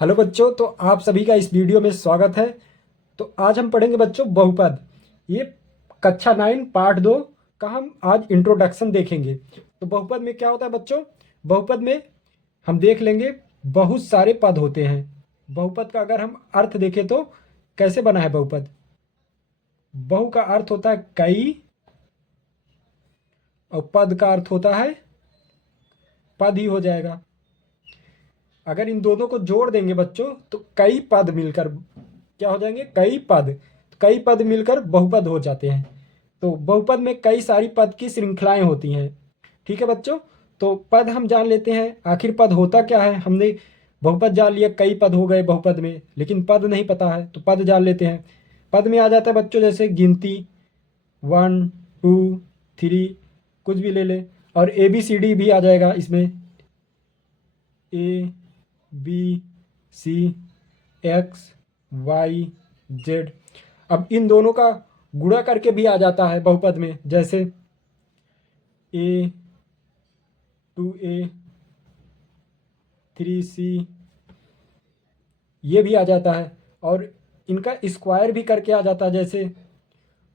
Hello बच्चों, तो आप सभी का इस वीडियो में स्वागत है। तो आज हम पढ़ेंगे बच्चों बहुपद। ये कक्षा 9 पार्ट 2 का हम आज इंट्रोडक्शन देखेंगे। तो बहुपद में क्या होता है बच्चों? बहुपद में हम देख लेंगे बहुत सारे पद होते हैं। बहुपद का अगर हम अर्थ देखें तो कैसे बना है बहुपद? बहु का अर्थ होता है कई और पद का अर्थ होता है पद ही हो जाएगा। अगर इन दोनों को जोड़ देंगे बच्चों तो कई पद मिलकर क्या हो जाएंगे? कई पद। कई पद मिलकर बहुपद हो जाते हैं। तो बहुपद में कई सारी पद की श्रृंखलाएं होती हैं। ठीक है बच्चों, तो पद हम जान लेते हैं। आखिर पद होता क्या है? हमने बहुपद जान लिया, कई पद हो गए बहुपद में, लेकिन पद नहीं पता है तो पद जान लेते हैं। पद में आ जाता है बच्चों जैसे गिनती 1 2 3, कुछ भी ले ले। और ABCD भी आ जाएगा इसमें, ABCXYZ। अब इन दोनों का गुणा करके भी आ जाता है बहुपद में, जैसे A2A 3C, ये भी आ जाता है। और इनका स्क्वायर भी करके आ जाता है, जैसे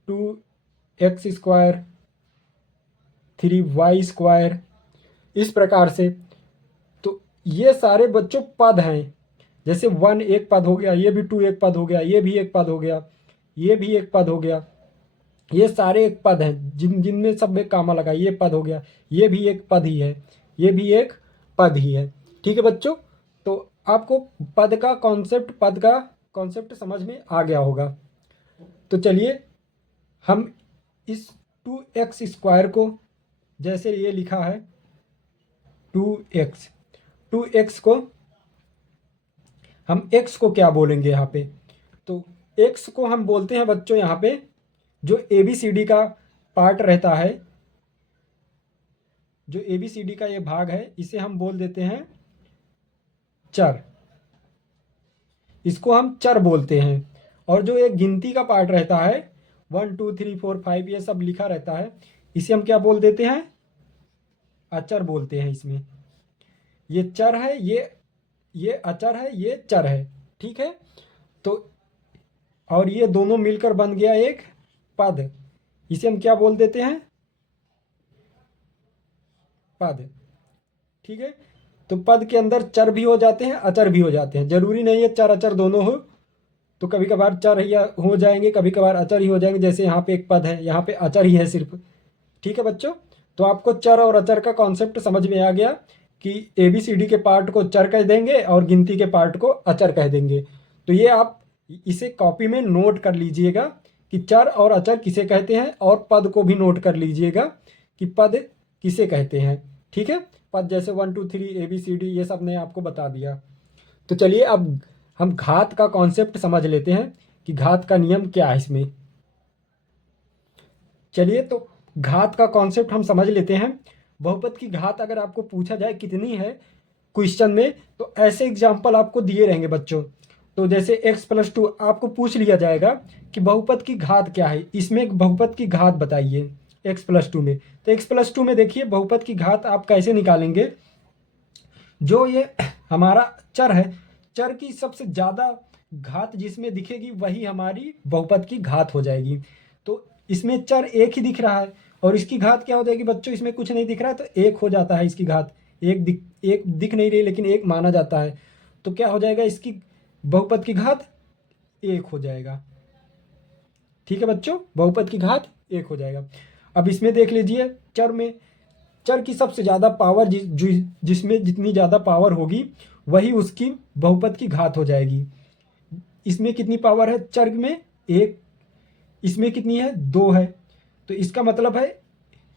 2x² 3y², इस प्रकार से। तो ये सारे बच्चों पद हैं। जैसे 1 एक पद हो गया, ये भी 2 एक पद हो गया, ये भी एक पद हो गया, ये भी एक पद हो गया। ये सारे एक पद हैं, जिनमें सब में कामा लगा, ये पद हो गया, ये भी एक पद ही है, ये भी एक पद ही है। ठीक है बच्चों, तो आपको पद का कॉन्सेप्ट समझ में आ गया होगा। तो चलिए हम इस 2x² को, जैसे ये लिखा है 2x को हम x को क्या बोलेंगे यहाँ पे? तो x को हम बोलते हैं बच्चों यहाँ पे जो ABCD का पार्ट रहता है, जो ABCD का ये भाग है, इसे हम बोल देते हैं चर। इसको हम चर बोलते हैं। और जो एक गिनती का पार्ट रहता है 1 2 3 4 5 ये सब लिखा रहता है, इसे हम क्या बोल देते हैं? अचर बोलते हैं। इसमें ये चर है, ये अचर है, ये चर है। ठीक है, तो और ये दोनों मिलकर बन गया एक पद। इसे हम क्या बोल देते हैं? पद। ठीक है, तो पद के अंदर चर भी हो जाते हैं, अचर भी हो जाते हैं। जरूरी नहीं है चर अचर दोनों हो। तो कभी कभार चर ही हो जाएंगे, कभी कभार अचर ही हो जाएंगे। जैसे यहाँ पे एक पद है, यहाँ पे अचर ही है सिर्फ। ठीक है बच्चों, तो आपको चर और अचर का कॉन्सेप्ट समझ में आ गया कि ABCD के पार्ट को चर कह देंगे और गिनती के पार्ट को अचर कह देंगे। तो ये आप इसे कॉपी में नोट कर लीजिएगा कि चर और अचर किसे कहते हैं, और पद को भी नोट कर लीजिएगा कि पद किसे कहते हैं। ठीक है, पद जैसे 1 2 3 ABCD ये सब ने आपको बता दिया। तो चलिए अब हम घात का कॉन्सेप्ट समझ लेते हैं कि घात का नियम क्या है इसमें। चलिए, तो घात का कॉन्सेप्ट हम समझ लेते हैं। बहुपद की घात अगर आपको पूछा जाए कितनी है क्वेश्चन में, तो ऐसे एग्जाम्पल आपको दिए रहेंगे बच्चों। तो जैसे x+2 आपको पूछ लिया जाएगा कि बहुपद की घात क्या है, इसमें एक बहुपद की घात बताइए x+2 में। तो x+2 में देखिए बहुपद की घात आप कैसे निकालेंगे? जो ये हमारा चर है, चर की सबसे ज़्यादा घात जिसमें दिखेगी वही हमारी बहुपद की घात हो जाएगी। तो इसमें चर एक ही दिख रहा है और इसकी घात क्या हो जाएगी बच्चों? इसमें कुछ नहीं दिख रहा है तो एक हो जाता है इसकी घात। एक दिख नहीं रही लेकिन एक माना जाता है, तो क्या हो जाएगा? इसकी बहुपद की घात एक हो जाएगा। ठीक है बच्चों, बहुपद की घात एक हो जाएगा। अब इसमें देख लीजिए चर में, चर की सबसे ज़्यादा पावर जिसमें जितनी ज़्यादा पावर होगी वही उसकी बहुपद की घात हो जाएगी। इसमें कितनी पावर है चर में? एक। इसमें कितनी है? दो है। तो इसका मतलब है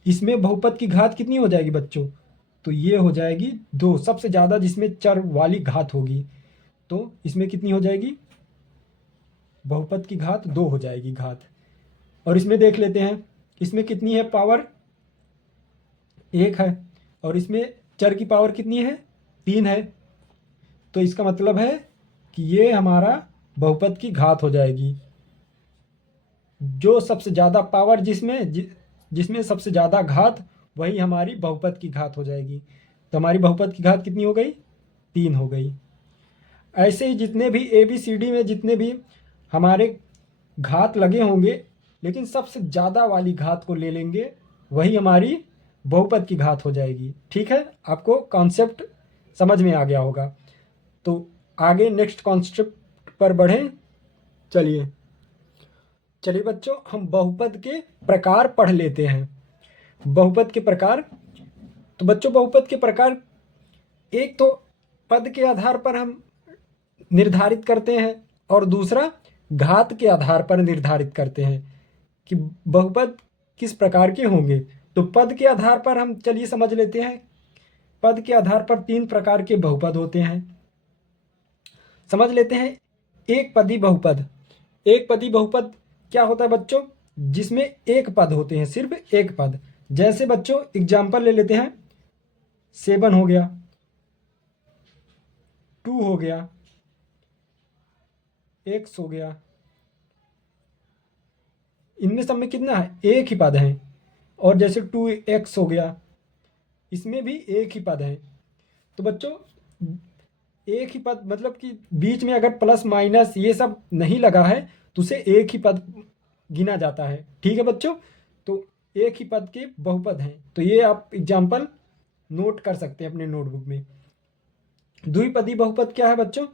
इसमें बहुपद की घात कितनी हो जाएगी बच्चों? तो ये हो जाएगी दो। सबसे ज़्यादा जिसमें चर वाली घात होगी तो इसमें कितनी हो जाएगी? बहुपद की घात दो हो जाएगी घात। और इसमें देख लेते हैं, इसमें कितनी है पावर? एक है। और इसमें चर की पावर कितनी है? तीन है। तो इसका मतलब है कि ये हमारा बहुपद की घात हो जाएगी। जो सबसे ज़्यादा पावर जिसमें सबसे ज़्यादा घात वही हमारी बहुपद की घात हो जाएगी। तो हमारी बहुपद की घात कितनी हो गई? तीन हो गई। ऐसे ही जितने भी ABCD में जितने भी हमारे घात लगे होंगे, लेकिन सबसे ज़्यादा वाली घात को ले लेंगे, वही हमारी बहुपद की घात हो जाएगी। ठीक है, आपको कॉन्सेप्ट समझ में आ गया होगा। तो आगे नेक्स्ट कॉन्सेप्ट पर बढ़ें। चलिए चलिए बच्चों, हम बहुपद के प्रकार पढ़ लेते हैं। बहुपद के प्रकार, तो बच्चों बहुपद के प्रकार, एक तो पद के आधार पर हम निर्धारित करते हैं और दूसरा घात के आधार पर निर्धारित करते हैं कि बहुपद किस प्रकार के होंगे। तो पद के आधार पर हम चलिए समझ लेते हैं। पद के आधार पर 3 प्रकार के बहुपद होते हैं। समझ लेते हैं। एक पदी बहुपद। एक पदी बहुपद क्या होता है बच्चों? जिसमें एक पद होते हैं, सिर्फ एक पद। जैसे बच्चों एग्जाम्पल ले लेते हैं, 7 हो गया, 2 हो गया, x हो गया। इनमें सब में कितना है? एक ही पद है। और जैसे 2x हो गया, इसमें भी एक ही पद है। तो बच्चों एक ही पद मतलब कि बीच में अगर प्लस माइनस ये सब नहीं लगा है तो उसे एक ही पद गिना जाता है। ठीक है बच्चों, तो एक ही पद के बहुपद हैं। तो ये आप एग्जाम्पल नोट कर सकते हैं अपने नोटबुक में। द्विपदी बहुपद क्या है बच्चों?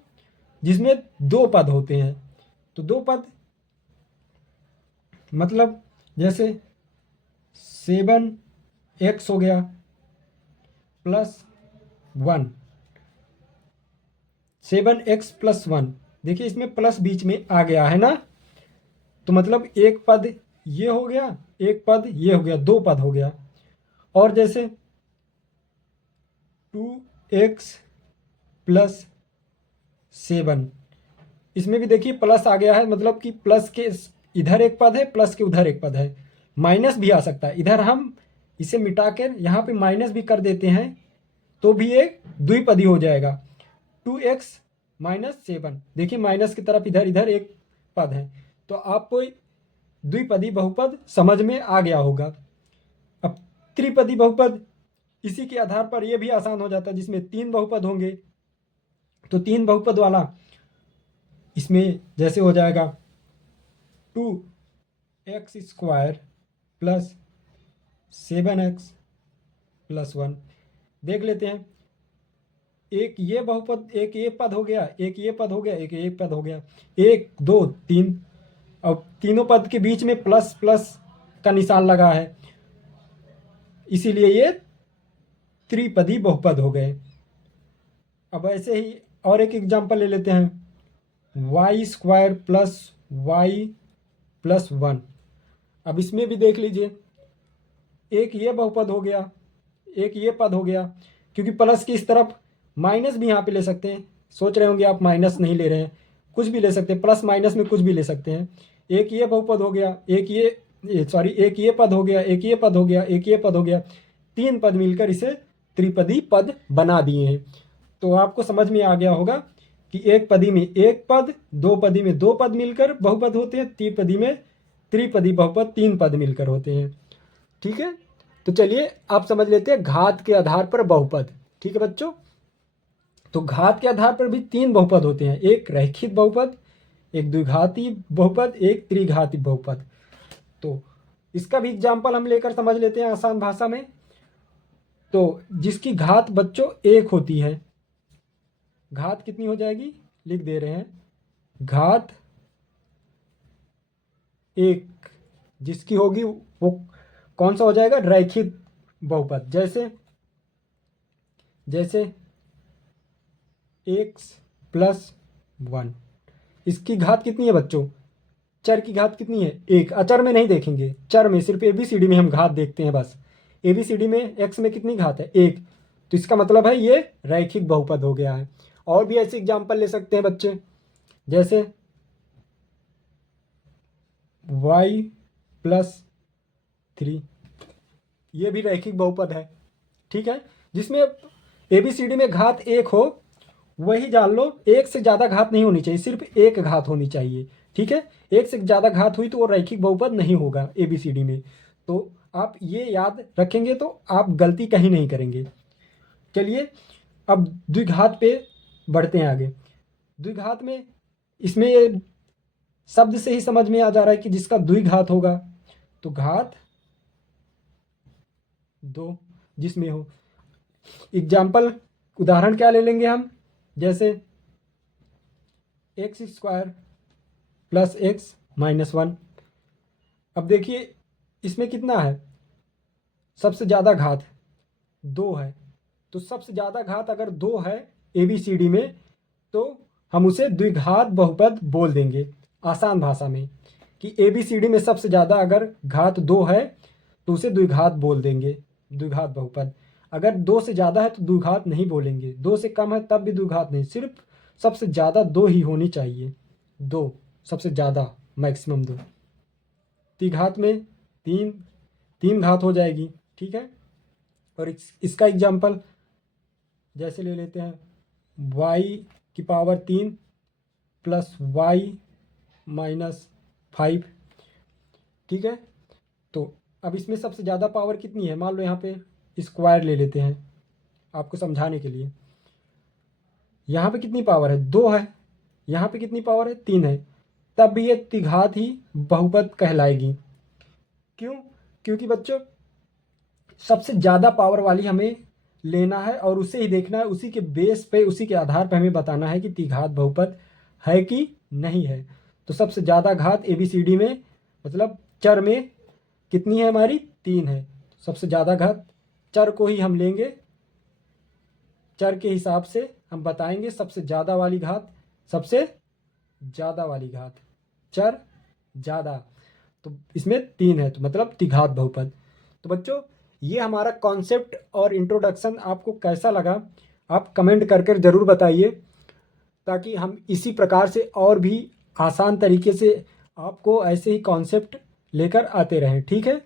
जिसमें 2 पद होते हैं। तो 2 पद मतलब जैसे 7x हो गया प्लस 1, 7x+1। देखिए इसमें प्लस बीच में आ गया है ना, तो मतलब एक पद ये हो गया, एक पद ये हो गया, 2 पद हो गया। और जैसे 2x+7, इसमें भी देखिए प्लस आ गया है, मतलब कि प्लस के इधर एक पद है, प्लस के उधर एक पद है। माइनस भी आ सकता है, इधर हम इसे मिटा कर यहाँ पे माइनस भी कर देते हैं तो भी एक द्विपदी हो जाएगा। 2x-7, देखिए माइनस की तरफ इधर इधर एक पद है। तो आपको द्विपदी बहुपद समझ में आ गया होगा। अब त्रिपदी बहुपद, इसी के आधार पर यह भी आसान हो जाता है, जिसमें 3 बहुपद होंगे। तो 3 बहुपद वाला इसमें जैसे हो जाएगा 2x² प्लस 7x+1। देख लेते हैं, एक ये बहुपद, एक ये पद हो गया, एक ये पद हो गया, एक ये पद हो गया, 1 2 3। अब तीनों पद के बीच में प्लस प्लस का निशान लगा है, इसीलिए ये त्रिपदी बहुपद हो गए। अब ऐसे ही और एक एग्जांपल ले लेते हैं, y² प्लस y+1। अब इसमें भी देख लीजिए, एक ये बहुपद हो गया, एक ये पद हो गया, क्योंकि प्लस की इस तरफ माइनस भी यहाँ पे ले सकते हैं। सोच रहे होंगे आप माइनस नहीं ले रहे हैं, कुछ भी ले सकते हैं, प्लस माइनस में कुछ भी ले सकते हैं। एक ये बहुपद हो गया, एक ये पद हो गया, एक ये पद हो गया, एक ये पद हो गया, 3 पद मिलकर इसे त्रिपदी पद बना दिए हैं। तो आपको समझ में आ गया होगा कि एक पदी में एक पद, 2 पदी में 2 पद मिलकर बहुपद होते हैं, त्रिपदी में त्रिपदी बहुपद 3 पद मिलकर होते हैं। ठीक है, तो चलिए आप समझ लेते हैं घात के आधार पर बहुपद। ठीक है बच्चों, तो घात के आधार पर भी 3 बहुपद होते हैं, एक रैखिक बहुपद, एक द्विघाती बहुपद, एक त्रिघाती बहुपद। तो इसका भी एग्जाम्पल हम लेकर समझ लेते हैं आसान भाषा में। तो जिसकी घात बच्चों 1 होती है, घात कितनी हो जाएगी? लिख दे रहे हैं, घात 1 जिसकी होगी वो कौन सा हो जाएगा? रैखिक बहुपद। जैसे x+1, इसकी घात कितनी है बच्चों? चर की घात कितनी है? 1। अचर में नहीं देखेंगे, चर में, सिर्फ ABCD में हम घात देखते हैं बस। ABCD में x में कितनी घात है? 1। तो इसका मतलब है ये रैखिक बहुपद हो गया है। और भी ऐसे एग्जाम्पल ले सकते हैं बच्चे, जैसे y+3, ये भी रैखिक बहुपद है। ठीक है, जिसमें ABCD में घात 1 हो, वही जान लो, 1 से ज़्यादा घात नहीं होनी चाहिए, सिर्फ 1 घात होनी चाहिए। ठीक है, 1 से ज़्यादा घात हुई तो वो रैखिक बहुपद नहीं होगा ABCD में। तो आप ये याद रखेंगे तो आप गलती कहीं नहीं करेंगे। चलिए अब द्विघात पे बढ़ते हैं आगे। द्विघात में इसमें ये शब्द से ही समझ में आ जा रहा है कि जिसका द्विघात होगा तो घात 2 जिसमें हो। एग्जाम्पल उदाहरण क्या ले लेंगे हम, जैसे x square plus x minus 1। अब देखिए इसमें कितना है, सबसे ज़्यादा घात 2 है, तो सबसे ज़्यादा घात अगर 2 है ABCD में तो हम उसे द्विघात बहुपद बोल देंगे आसान भाषा में, कि ABCD में सबसे ज़्यादा अगर घात 2 है तो उसे द्विघात बोल देंगे, द्विघात बहुपद। अगर 2 से ज़्यादा है तो द्विघात नहीं बोलेंगे, 2 से कम है तब भी द्विघात नहीं, सिर्फ सबसे ज़्यादा 2 ही होनी चाहिए, 2 सबसे ज़्यादा, मैक्सिमम 2। त्रिघात में 3 घात हो जाएगी, ठीक है। और इसका एग्जाम्पल जैसे ले लेते हैं y³ प्लस y माइनस 5, ठीक है। तो अब इसमें सबसे ज़्यादा पावर कितनी है, मान लो यहाँ पे स्क्वायर ले लेते हैं आपको समझाने के लिए। यहाँ पे कितनी पावर है, 2 है, यहाँ पे कितनी पावर है, 3 है, तब भी ये त्रिघात ही बहुपद कहलाएगी। क्यों, क्योंकि बच्चों सबसे ज़्यादा पावर वाली हमें लेना है और उसे ही देखना है, उसी के बेस पे, उसी के आधार पर हमें बताना है कि त्रिघात बहुपद है कि नहीं है। तो सबसे ज़्यादा घात ABCD में मतलब चर में कितनी है हमारी, 3 है। सबसे ज़्यादा घात चर को ही हम लेंगे, चर के हिसाब से हम बताएंगे सबसे ज़्यादा वाली घात, सबसे ज़्यादा वाली घात, चर ज़्यादा, तो इसमें 3 है, तो मतलब त्रिघात बहुपद। तो बच्चों ये हमारा कॉन्सेप्ट और इंट्रोडक्शन आपको कैसा लगा, आप कमेंट करके ज़रूर बताइए, ताकि हम इसी प्रकार से और भी आसान तरीके से आपको ऐसे ही कॉन्सेप्ट लेकर आते रहें, ठीक है।